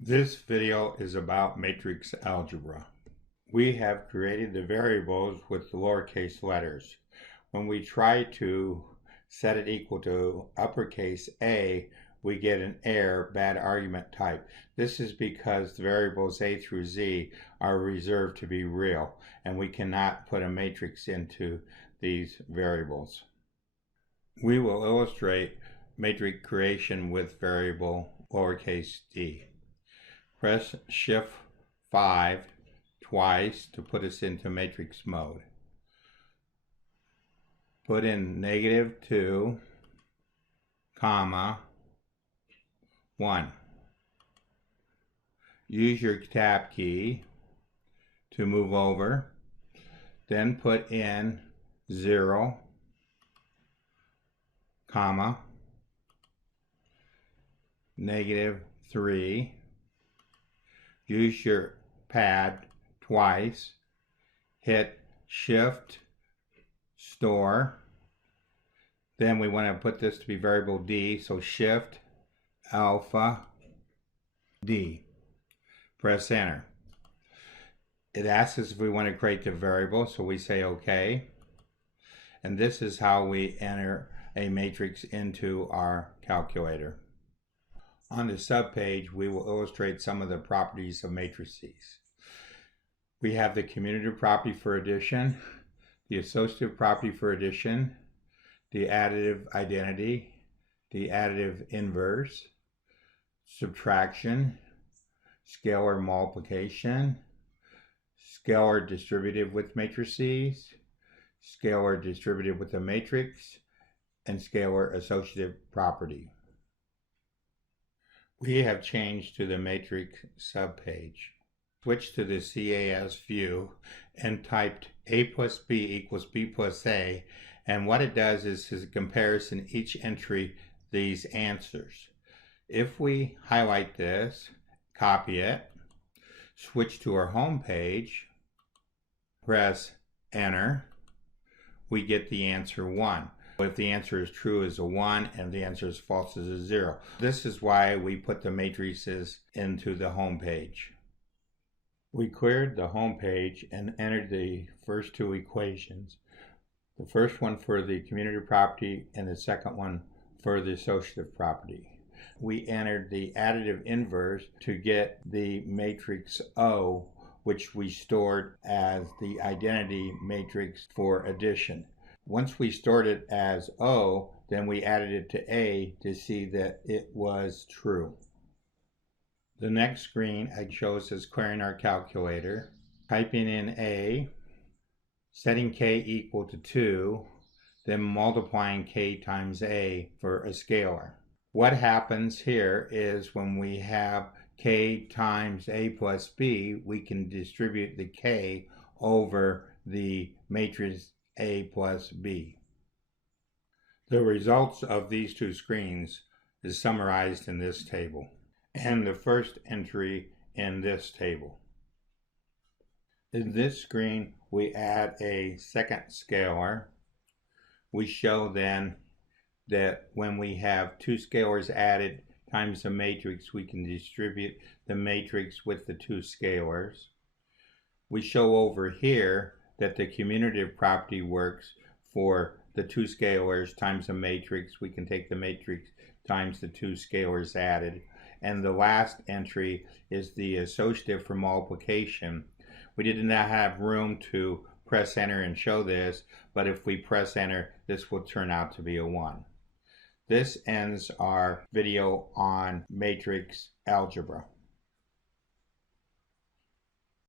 This video is about matrix algebra. We have created the variables with the lowercase letters. When we try to set it equal to uppercase A, we get an error, bad argument type. This is because the variables A through Z are reserved to be real, and we cannot put a matrix into these variables. We will illustrate matrix creation with variable lowercase d. Press Shift 5 twice to put us into matrix mode. Put in -2, comma, 1. Use your tab key to move over. Then put in 0, comma, -3. Use your pad twice, hit Shift, Store. Then we want to put this to be variable D, so Shift, Alpha, D. Press Enter. It asks us if we want to create the variable, so we say OK. And this is how we enter a matrix into our calculator. On the subpage, we will illustrate some of the properties of matrices. We have the commutative property for addition, the associative property for addition, the additive identity, the additive inverse, subtraction, scalar multiplication, scalar distributive with matrices, scalar distributive with a matrix, and scalar associative property. We have changed to the matrix subpage. Switch to the CAS view and typed A plus B equals B plus A, and what it does is it compares in each entry these answers. If we highlight this, copy it, switch to our home page, press Enter, we get the answer 1. If the answer is true is a 1 and the answer is false is a 0. This is why we put the matrices into the home page. We cleared the home page and entered the first two equations. The first one for the commutative property and the second one for the associative property. We entered the additive inverse to get the matrix O, which we stored as the identity matrix for addition. Once we stored it as O, then we added it to A to see that it was true. The next screen shows us querying our calculator, typing in A, setting K equal to 2, then multiplying K times A for a scalar. What happens here is when we have K times A plus B, we can distribute the K over the matrix A plus B. The results of these two screens is summarized in this table and the first entry in this table. In this screen, we add a second scalar. We show then that when we have two scalars added times the matrix, we can distribute the matrix with the two scalars. We show over here that the commutative property works for the two scalars times a matrix. We can take the matrix times the two scalars added. And the last entry is the associative for multiplication. We did not have room to press enter and show this, but if we press enter, this will turn out to be a 1. This ends our video on matrix algebra.